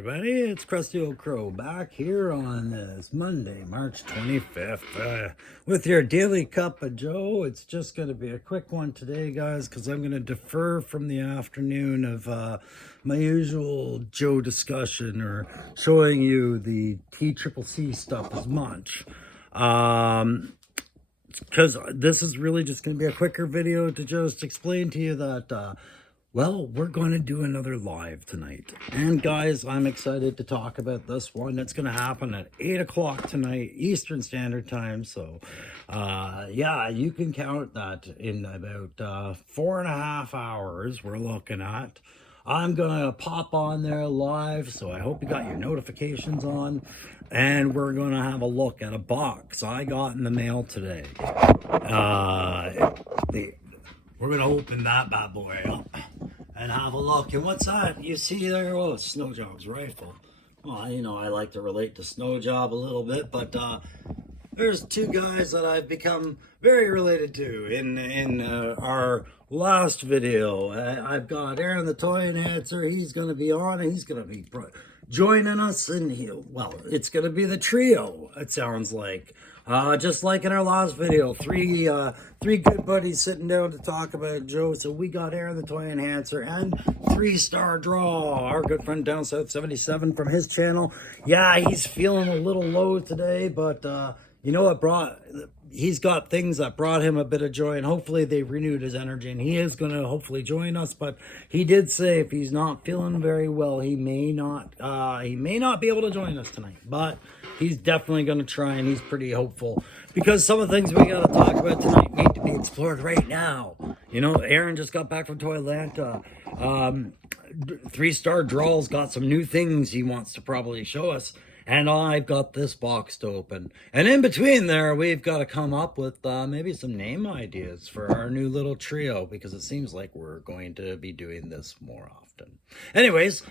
everybody, it's Krusty Old Crow back here on this Monday, March 25th, with your daily cup of Joe. It's just going to be a quick one today, guys, because I'm going to defer from the afternoon of my usual Joe discussion or showing you the TCCC stuff as much. Because this is really just going to be a quicker video to just explain to you that well, we're going to do another live tonight. And guys, I'm excited to talk about this one. It's going to happen at 8 o'clock tonight, Eastern Standard Time. So, yeah, you can count that in about 4.5 hours we're looking at. I'm going to pop on there live, so I hope you got your notifications on. And we're going to have a look at a box I got in the mail today. We're going to open that bad boy up and have a look. And what's that you see there? Oh, it's Snow Job's rifle. Well, you know, I like to relate to Snow Job a little bit, but there's two guys that I've become very related to in our last video. I've got Aaron the Toy Enhancer. He's going to be on, and he's going to be joining us. And well, it's going to be the trio, it sounds like. Just like in our last video, three good buddies sitting down to talk about Joe. So we got Aaron the Toy Enhancer and 3 Star Draw, our good friend Down South 77 from his channel. Yeah, he's feeling a little low today, but you know what, he's got things that brought him a bit of joy, and hopefully they've renewed his energy, and he is going to hopefully join us. But he did say if he's not feeling very well, he may not be able to join us tonight, but he's definitely going to try, and he's pretty hopeful because some of the things we got to talk about tonight need to be explored right now. You know, Aaron just got back from Toylanta. 3 Star Draw's got some new things he wants to probably show us. And I've got this box to open. And in between there, we've got to come up with maybe some name ideas for our new little trio, because it seems like we're going to be doing this more often. Anyways,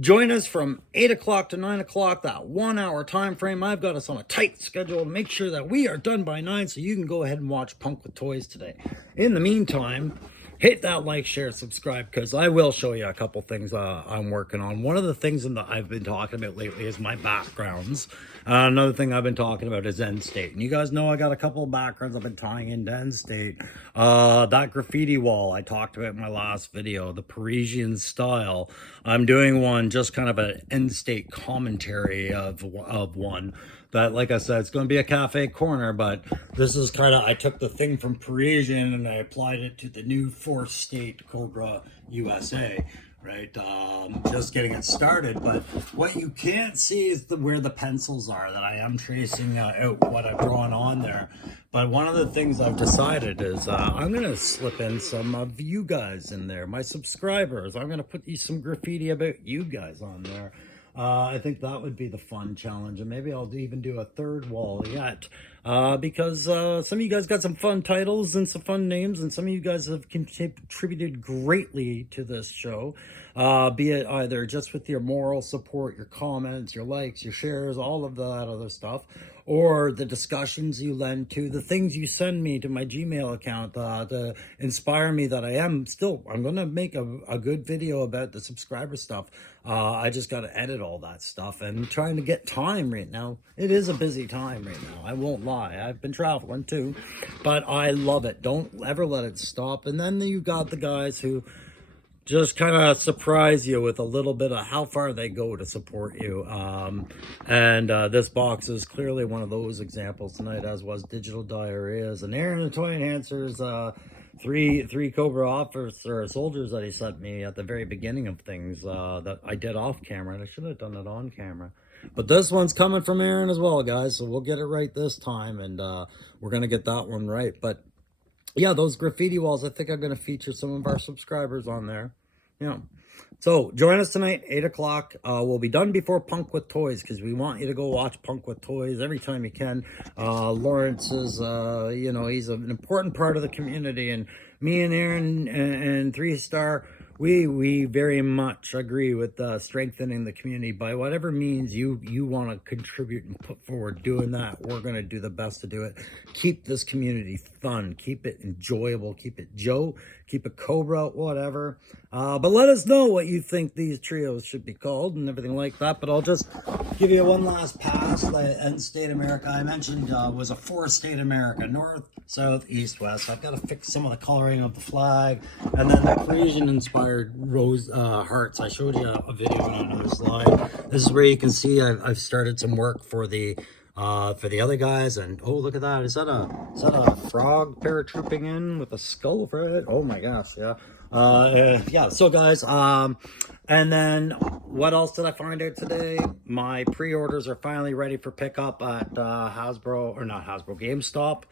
join us from 8 o'clock to 9 o'clock, that 1 hour time frame. I've got us on a tight schedule to make sure that we are done by 9 so you can go ahead and watch Punk with Toys today. In the meantime, hit that like, share, subscribe, because I will show you a couple things I'm working on. One of the things that I've been talking about lately is my backgrounds. Another thing I've been talking about is End State. And you guys know I got a couple of backgrounds I've been tying into End State. That graffiti wall I talked about in my last video, the Parisian style. I'm doing one, just kind of an End State commentary of one. That, like I said, it's going to be a cafe corner, but this is kind of, I took the thing from Parisian and I applied it to the new 4th State Cobra USA, right? Just getting it started, but what you can't see is where the pencils are that I am tracing out what I've drawn on there. But one of the things I've decided is I'm going to slip in some of you guys in there, my subscribers. I'm going to put some graffiti about you guys on there. I think that would be the fun challenge, and maybe I'll even do a third wall yet, because some of you guys got some fun titles and some fun names, and some of you guys have contributed greatly to this show, be it either just with your moral support, your comments, your likes, your shares, all of that other stuff, or the discussions you lend to, the things you send me to my Gmail account to inspire me that I'm going to make a good video about the subscriber stuff. I just got to edit all that stuff and trying to get time right now. It is a busy time right now. I won't lie. I've been traveling too, but I love it. Don't ever let it stop. And then you got the guys who just kind of surprise you with a little bit of how far they go to support you. This box is clearly one of those examples tonight, as was Digital Diarrheas and Aaron the Toy Enhancer's three Cobra officer soldiers that he sent me at the very beginning of things that I did off camera, and I should have done it on camera. But this one's coming from Aaron as well, guys, so we'll get it right this time, and we're going to get that one right. But yeah, those graffiti walls, I think I'm going to feature some of our subscribers on there. Yeah. So join us tonight, 8 o'clock. We'll be done before Punk with Toys, because we want you to go watch Punk with Toys every time you can. Lawrence is, you know, he's an important part of the community. And me and Aaron and 3 Star, we very much agree with strengthening the community by whatever means you want to contribute and put forward. Doing that, we're going to do the best to do it. Keep this community fun, keep it enjoyable, keep it Joe, keep a cobra, whatever. But let us know what you think these trios should be called and everything like that. But I'll just give you one last pass. The end state America I mentioned was a 4-state America: North, South, East, West. So I've got to fix some of the coloring of the flag, and then the Parisian inspired rose hearts. I showed you a video on another slide. This is where you can see I've started some work for the other guys. And oh, look at that. Is that a frog paratrooping in with a skull for it? Oh my gosh, yeah. Yeah, so guys, and then what else did I find out today? My pre-orders are finally ready for pickup at Hasbro, or not Hasbro, GameStop.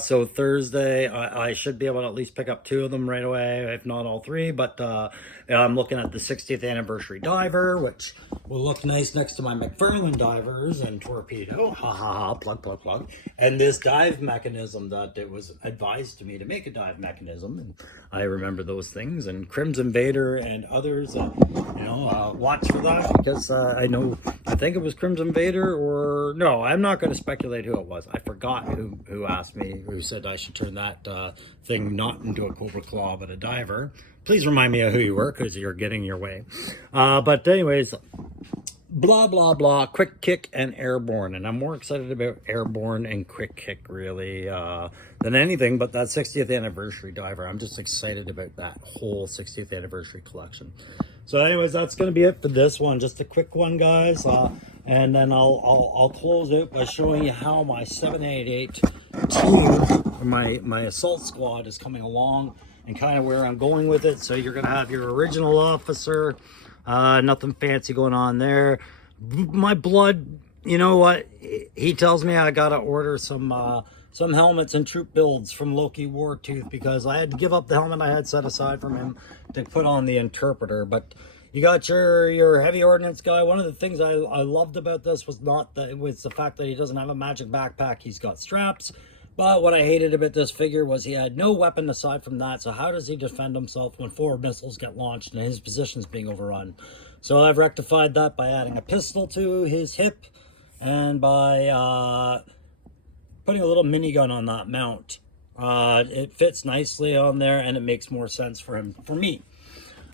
So Thursday I should be able to at least pick up 2 of them right away, if not all 3. But I'm looking at the 60th anniversary diver, which will look nice next to my McFarlane divers and torpedo. Ha ha ha, plug plug plug. And this dive mechanism that it was advised to me to make a dive mechanism, and I remember those things. And Crimson Vader and others, watch for that, because I think it was Crimson Vader, or no, I'm not going to speculate who it was. I forgot who asked me, who said I should turn that thing not into a Cobra Claw but a diver. Please remind me of who you were, because you're getting your way. But anyways, blah blah blah, quick kick and airborne, and I'm more excited about airborne and quick kick really than anything. But that 60th anniversary diver, I'm just excited about that whole 60th anniversary collection. So anyways, that's going to be it for this one. Just a quick one, guys, and then I'll close out by showing you how my 788 team, my assault squad, is coming along and kind of where I'm going with it. So you're going to have your original officer. Nothing fancy going on there. My blood, you know what? He tells me I gotta order some helmets and troop builds from Loki Wartooth, because I had to give up the helmet I had set aside from him to put on the interpreter. But you got your heavy ordnance guy. One of the things I loved about this was not that it was the fact that he doesn't have a magic backpack. He's got straps. But what I hated about this figure was he had no weapon aside from that. So how does he defend himself when 4 missiles get launched and his position's being overrun? So I've rectified that by adding a pistol to his hip, and by putting a little minigun on that mount. It fits nicely on there, and it makes more sense for me.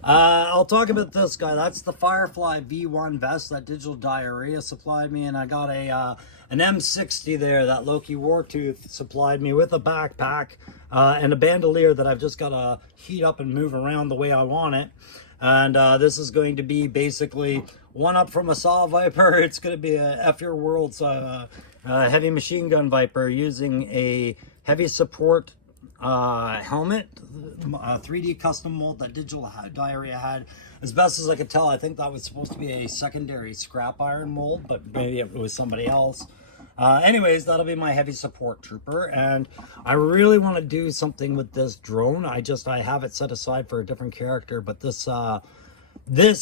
I'll talk about this guy. That's the Firefly V1 vest that Digital Diarrhea supplied me, and I got an M60 there that Loki Wartooth supplied me with a backpack and a bandolier that I've just got to heat up and move around the way I want it. And this is going to be basically one up from a Saw Viper. It's going to be a F Your World's heavy machine gun Viper using a heavy support helmet, 3D custom mold that Digital Diarrhea had. As best as I could tell, I think that was supposed to be a secondary scrap iron mold, but maybe it was somebody else. Anyways, that'll be my heavy support trooper, and I really want to do something with this drone. I have it set aside for a different character, but this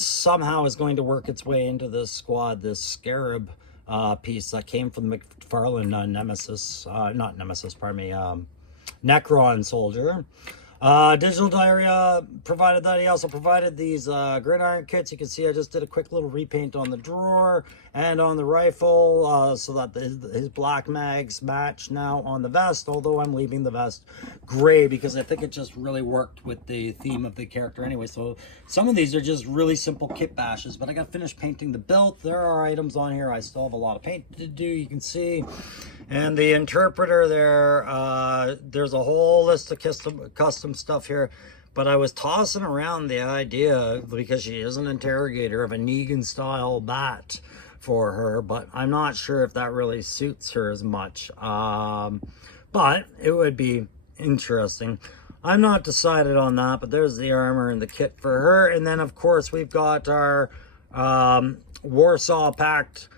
somehow is going to work its way into this squad, this Scarab piece that came from the McFarlane Nemesis, not Nemesis, pardon me, Necron soldier. Digital Diarrhea provided that. He also provided these gridiron kits. You can see I just did a quick little repaint on the drawer and on the rifle so that his black mags match now on the vest, although I'm leaving the vest gray because I think it just really worked with the theme of the character anyway. So some of these are just really simple kit bashes, but I got finished painting the belt. There are items on here I still have a lot of paint to do, you can see. And the interpreter there, there's a whole list of custom stuff here, but I was tossing around the idea, because she is an interrogator, of a Negan style bat for her, but I'm not sure if that really suits her as much, but it would be interesting. I'm not decided on that, but there's the armor and the kit for her. And then of course we've got our Warsaw Pact.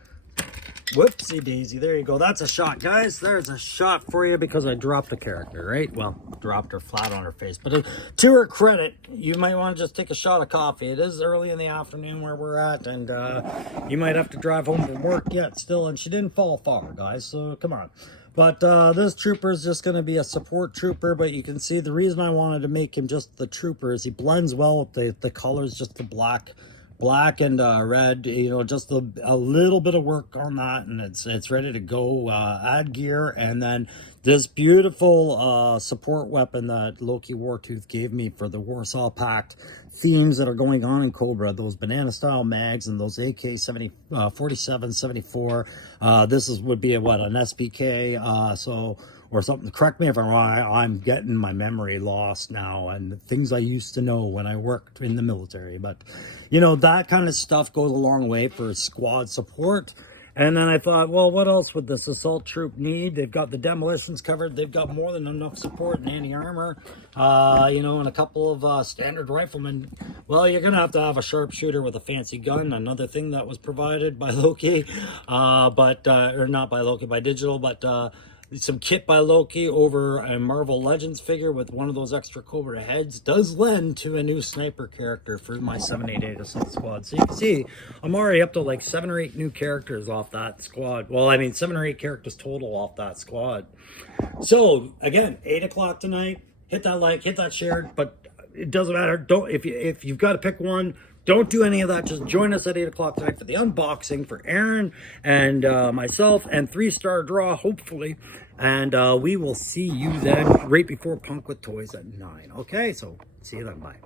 Whoopsie daisy, there you go. That's a shot, guys. There's a shot for you because I dropped the character, right? Well, dropped her flat on her face. But to her credit, you might want to just take a shot of coffee. It is early in the afternoon where we're at, and you might have to drive home from work yet still. And she didn't fall far, guys, so come on. But this trooper is just going to be a support trooper, but you can see the reason I wanted to make him just the trooper is he blends well with the colors, just the black black and red, you know, just a little bit of work on that, and it's ready to go. Add gear, and then this beautiful support weapon that Loki Wartooth gave me for the Warsaw Pact themes that are going on in Cobra, those banana style mags and those AK 47, 74. This would be what, an SPK, so, or something. Correct me if I'm wrong. I'm getting my memory lost now, and things I used to know when I worked in the military. But, you know, that kind of stuff goes a long way for squad support. And then I thought, well, what else would this assault troop need? They've got the demolitions covered. They've got more than enough support and anti-armor, you know, and a couple of standard riflemen. Well, you're going to have a sharpshooter with a fancy gun. Another thing that was provided by Loki, or not by Loki, by Digital, but some kit by Loki over a Marvel Legends figure with one of those extra Cobra heads does lend to a new sniper character for my 788 Assault Squad. So you can see I'm already up to like 7 or 8 new characters off that squad. Well, I mean 7 or 8 characters total off that squad. So again, 8 o'clock tonight. Hit that like, hit that share, but it doesn't matter. Don't, if you've got to pick one, don't do any of that. Just join us at 8 o'clock tonight for the unboxing for Aaron and myself and 3-Star Draw, hopefully. And we will see you then right before Punk with Toys at 9. Okay, so see you then. Bye.